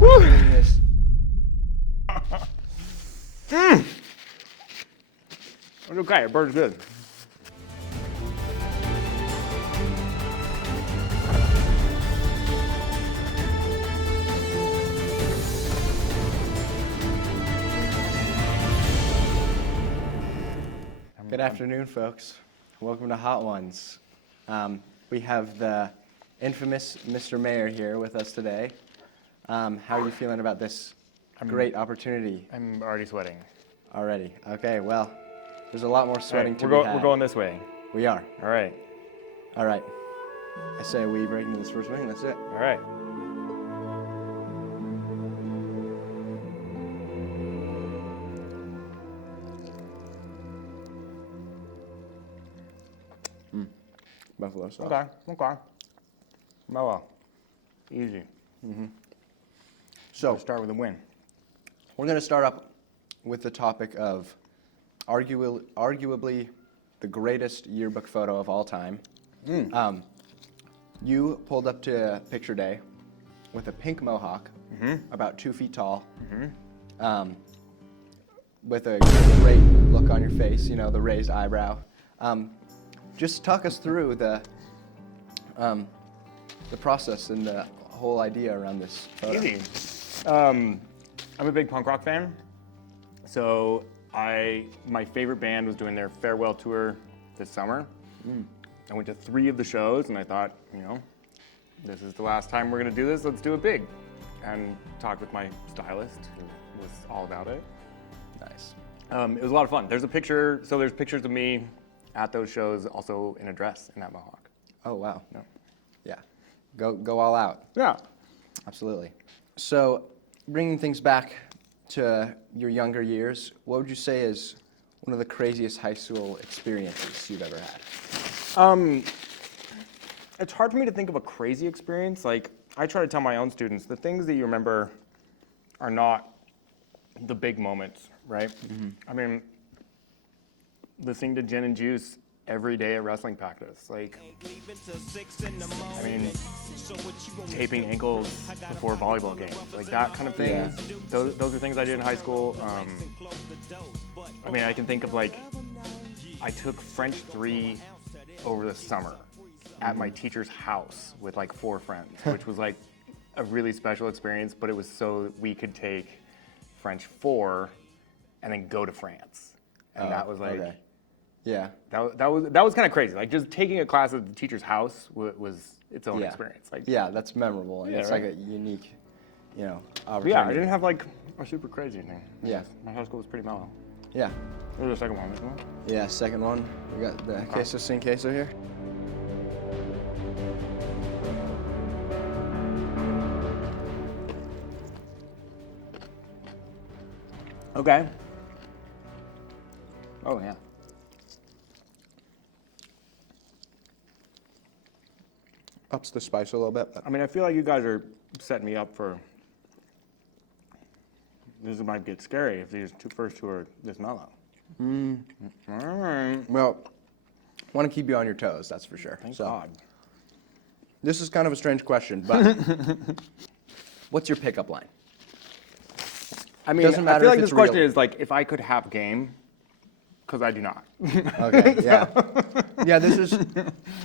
Woo! It's okay, it burns good. Good afternoon, folks. Welcome to Hot Ones. We have the infamous Mr. Mayor here with us today. How are you feeling about this great opportunity? I'm already sweating. Already. Okay, well, there's a lot more sweating to be had. We're going this way. We are. All right. All right. I say we break into this first swing. That's it. All right. Buffalo sauce. Okay. Mellow. Easy. So, Start with a win. we're going to start up with the topic of arguably the greatest yearbook photo of all time. You pulled up to picture day with a pink mohawk, about 2 feet tall, with a great look on your face, you know, the raised eyebrow. Just talk us through the process and the whole idea around this photo. Easy. I'm a big punk rock fan. So my favorite band was doing their farewell tour this summer. I went to 3 of the shows and I thought, you know, this is the last time we're gonna do this, let's do it big. And talked with my stylist who was all about it. Nice. It was a lot of fun. There's pictures of me at those shows, also in a dress in that mohawk. Oh, wow. No. Yeah. Go all out. Yeah. Absolutely. So, bringing things back to your younger years, what would you say is one of the craziest high school experiences you've ever had? It's hard for me to think of a crazy experience. Like, I try to tell my own students, the things that you remember are not the big moments, right? I mean, listening to Gin and Juice every day at wrestling practice. Like, I mean, taping ankles before volleyball games, like that kind of thing. Yeah. Those are things I did in high school. I mean, I can think of like, I took French 3 over the summer at my teacher's house with like 4 friends, which was like a really special experience, but it was so we could take French 4 and then go to France. And that was like, okay. Yeah. that was kind of crazy. Like just taking a class at the teacher's house was its own experience. Like, Yeah, that's memorable, and Yeah, it's right. like a unique, you know, but opportunity. yeah, I didn't have like a super crazy thing. Yeah. My high school was pretty mellow. Yeah. There's a second one, isn't there? Yeah, second one. We got the queso sin queso here. Okay. Oh yeah. Ups the spice a little bit. I mean, I feel like you guys are setting me up for. This might get scary if these first two are this mellow. All right. Well, want to keep you on your toes, that's for sure. Thank God. This is kind of a strange question, but what's your pickup line? I mean, Doesn't I matter feel if like it's this question real. is like if I could have game, because I do not. Okay, yeah. Yeah, this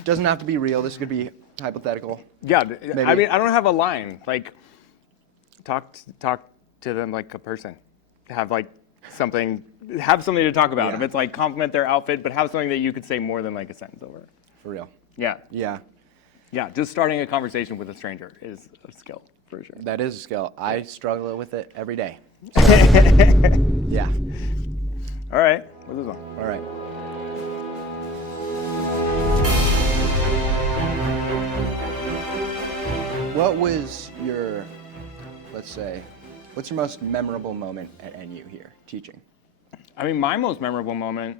doesn't have to be real. This could be hypothetical. Yeah, Maybe. I mean, I don't have a line. Like, talk to them like a person. Have something to talk about. Yeah. If it's like compliment their outfit, but have something that you could say more than like a sentence over it. For real. Yeah, Yeah, yeah. Just starting a conversation with a stranger is a skill for sure. that is a skill. I struggle with it every day. Yeah. All right, what's this one? All right. What was your, let's say, what's your most memorable moment at NU here, teaching? I mean, my most memorable moment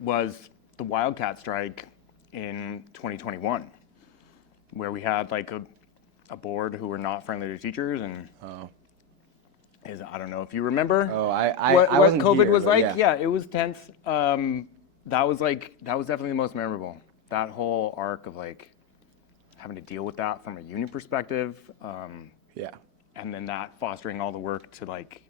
was the Wildcat strike in 2021, where we had like a board who were not friendly to teachers, and I don't know if you remember. Oh, I what wasn't COVID here, was but like. Yeah, it was tense. That was definitely the most memorable. That whole arc of like having to deal with that from a union perspective. Yeah. And then that fostering all the work to like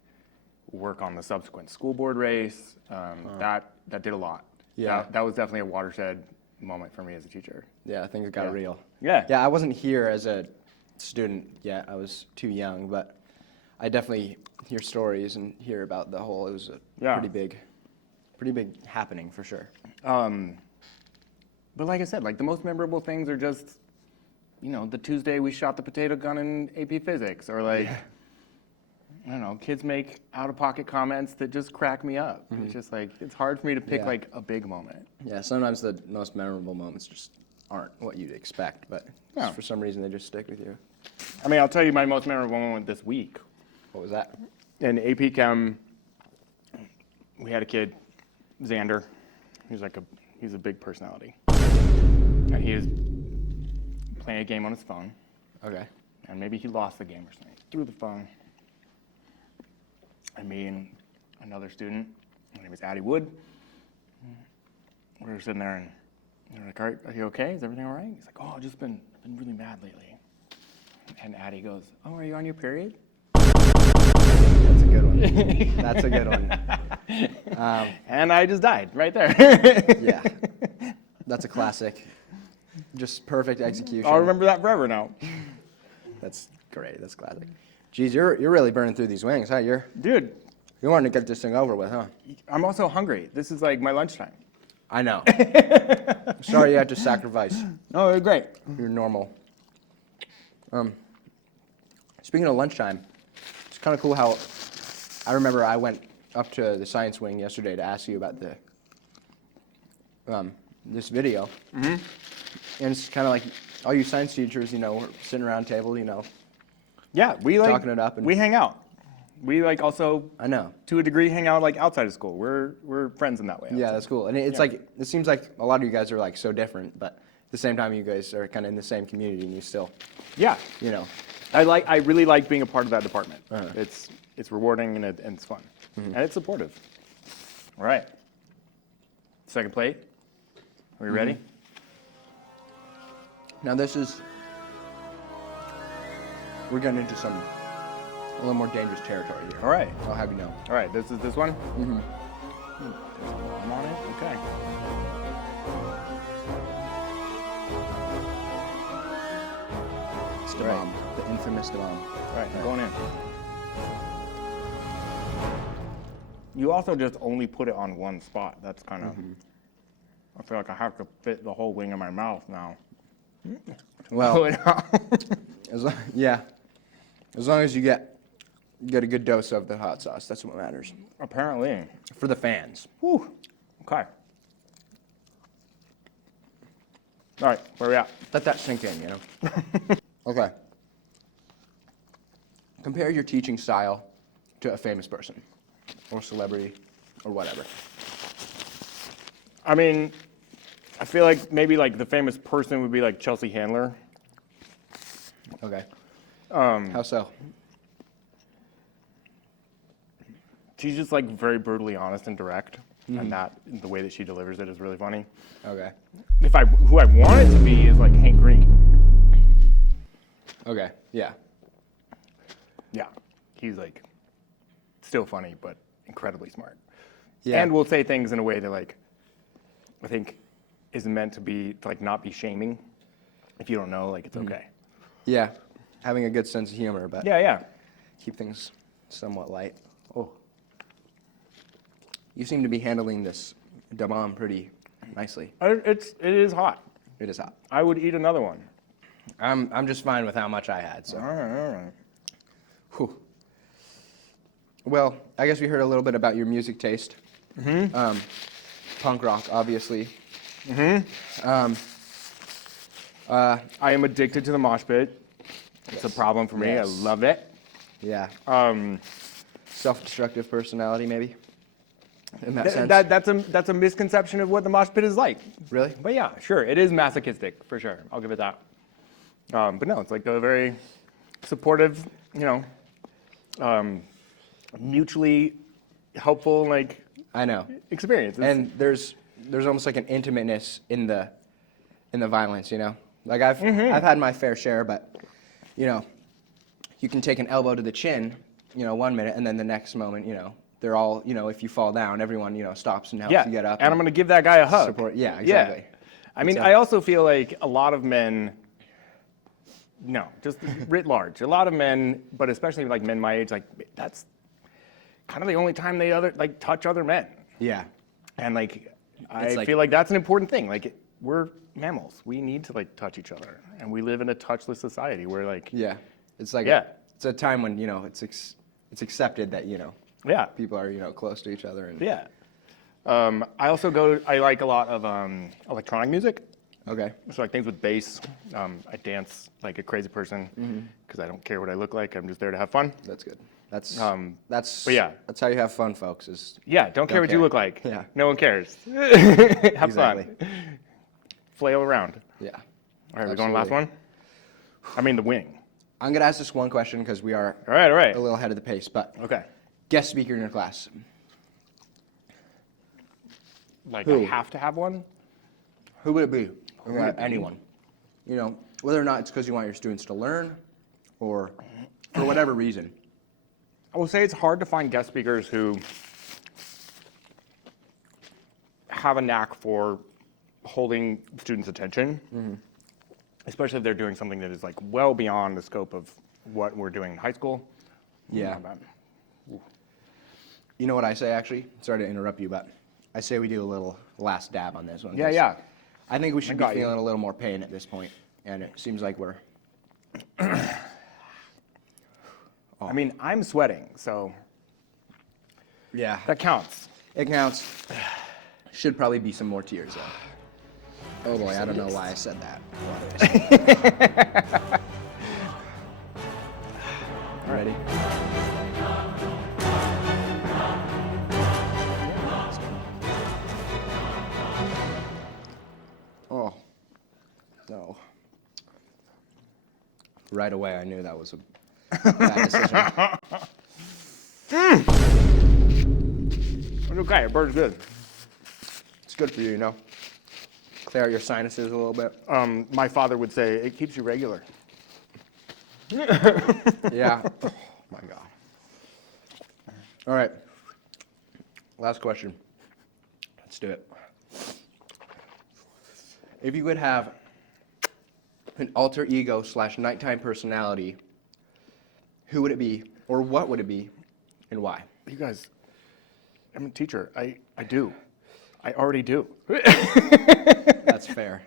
work on the subsequent school board race, that did a lot. Yeah. That was definitely a watershed moment for me as a teacher. Yeah, things got real. Yeah. Yeah, I wasn't here as a student yet. I was too young, but I definitely hear stories and hear about the whole. It was a pretty big happening for sure. But like I said, like the most memorable things are just, you know, the Tuesday we shot the potato gun in AP Physics, or like, I don't know, kids make out-of-pocket comments that just crack me up. It's just like, it's hard for me to pick like a big moment. Yeah, sometimes the most memorable moments just aren't what you'd expect, but for some reason they just stick with you. I mean, I'll tell you my most memorable moment this week. What was that? In AP Chem, we had a kid, Xander. He's a big personality. And he was playing a game on his phone. Okay. And maybe he lost the game or something. Threw the phone. And me and another student, his name was Addie Wood, we were sitting there and we were like, are you okay? Is everything all right? He's like, oh, I've just been really mad lately. And Addie goes, oh, are you on your period? That's a good one. That's a good one. And I just died right there. Yeah. That's a classic. Just perfect execution. I'll remember that forever now. That's great. That's classic. Geez, you're really burning through these wings, huh? Dude, You're wanting to get this thing over with, huh? I'm also hungry. This is like my lunchtime. I know. Sorry you had to sacrifice Oh, they're great. your normal. Speaking of lunchtime, it's kind of cool how I remember I went up to the science wing yesterday to ask you about the this video. Mm-hmm. And it's kind of like all you science teachers, you know, we're sitting around a table, you know. Yeah, we like Talking it up and- we hang out. We like also I know. to a degree hang out like outside of school. We're friends in that way. I would Yeah, say. that's cool. And it's like, it seems like a lot of you guys are like so different, but at the same time you guys are kind of in the same community and you still, Yeah, you know. I really like being a part of that department. Uh-huh. It's rewarding and it's fun, and it's supportive. All right, second plate. Are we ready? Now we're getting into a little more dangerous territory here. All right, I'll have you know. all right. This is this one. Mm-hmm. There's a bomb on it. Okay. It's the Right. bomb, the infamous bomb. All right, I'm going in. You also just only put it on one spot. That's kind of. I feel like I have to fit the whole wing of my mouth now. Pull Well, it out. yeah, as long as you get a good dose of the hot sauce, that's what matters. Apparently. For the fans. Whew. Okay. All right, where we at? Let that sink in, you know? Okay. Compare your teaching style to a famous person or celebrity or whatever. I mean, I feel like maybe like the famous person would be like Chelsea Handler. Okay. How so? She's just like very brutally honest and direct, and the way that she delivers it is really funny. Okay. Who I want it to be is like Hank Green. Okay. Yeah. Yeah, he's like still funny, but incredibly smart. Yeah. And will say things in a way that like I think is meant to be to like not be shaming. If you don't know, like it's okay. Yeah. Having a good sense of humor, but Yeah. keep things somewhat light. Oh. You seem to be handling this bomb pretty nicely. It is hot. It is hot. I would eat another one. I'm just fine with how much I had. So. All right. Whew. Well, I guess we heard a little bit about your music taste. Mm-hmm. Punk rock, obviously. Mm-hmm. I am addicted to the mosh pit. It's a problem for me. Yes. I love it. Yeah. Self-destructive personality, maybe. In that sense. That's a misconception of what the mosh pit is like. Really? But yeah, sure, it is masochistic for sure. I'll give it that. But no, it's like a very supportive, mutually helpful like I know. experience. And there's almost like an intimateness in the violence, you know. Like I've had my fair share, but you can take an elbow to the chin, 1 minute, and then the next moment, they're all, if you fall down, everyone, stops and helps Yeah, you get up. and I'm going to give that guy a hug. Support. Yeah, exactly. I mean, I also feel like a lot of men, just writ large, a lot of men, but especially like men my age, like that's kind of the only time they touch other men. Yeah. And I feel like that's an important thing. Like we're mammals. We need to touch each other. And we live in a touchless society where Yeah. It's like it's a time when, it's accepted that, people are, close to each other. And Yeah. I like a lot of electronic music. Okay. So things with bass. I dance like a crazy person because I don't care what I look like. I'm just there to have fun. That's good. That's That's how you have fun, folks. Don't care what you look like. Yeah. No one cares. Have fun. Flail around. Yeah. All right, we're going last one? I mean the wing. I'm going to ask this one question because we are All right. a little ahead of the pace, but Okay. guest speaker in your class. I have to have one? Who would it be? Anyone. Whether or not it's because you want your students to learn or for whatever reason. I will say it's hard to find guest speakers who have a knack for holding students' attention, especially if they're doing something that is well beyond the scope of what we're doing in high school. Yeah. You know what I say, actually? Sorry to interrupt you, but I say we do a little last dab on this one. Yeah. I think we should be feeling a little more pain at this point, and it seems like we're... I mean, I'm sweating, so Yeah. that counts. It counts. Should probably be some more tears, though. Oh boy, I don't know why I said that. Ready? Oh, no. Right away, I knew that was a bad decision. It's okay, it burns good. It's good for you, Clear out your sinuses a little bit. My father would say, it keeps you regular. Yeah. Oh, my God. All right. Last question. Let's do it. If you could have an alter ego / nighttime personality, who would it be, or what would it be, and why? You guys, I'm a teacher. I do. I already do. That's fair.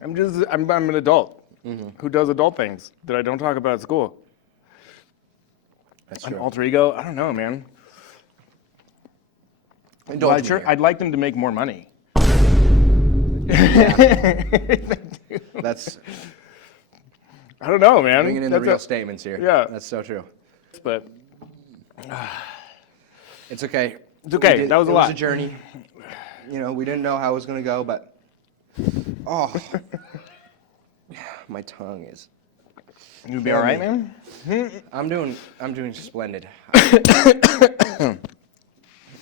I'm an adult who does adult things that I don't talk about at school. That's An true. alter ego? I don't know, man. Indulge me here. I'd like them to make more money. That's I don't know, man. bringing in the real statements here. Yeah. That's so true. But It's okay. It's okay. That was a It lot. was a journey. We didn't know how it was going to go, but my tongue is. You be all right, man? I'm doing splendid.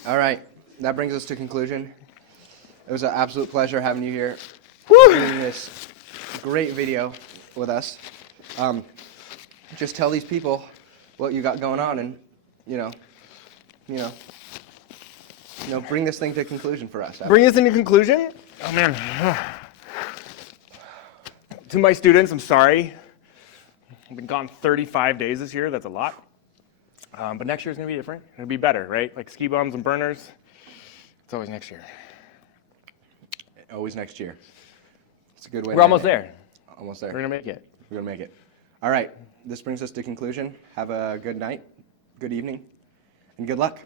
All right, that brings us to conclusion. It was an absolute pleasure having you here, doing this great video with us. Just tell these people what you got going on, and bring this thing to conclusion for us. Bring us into conclusion? Oh, man. To my students, I'm sorry. I've been gone 35 days this year. That's a lot. But next year's going to be different. It'll be better, right? Like ski bums and burners. It's always next year. Always next year. It's a good way. We're almost there. Almost there. We're going to make it. We're gonna make it. All right. This brings us to conclusion. Have a good night, good evening, and good luck.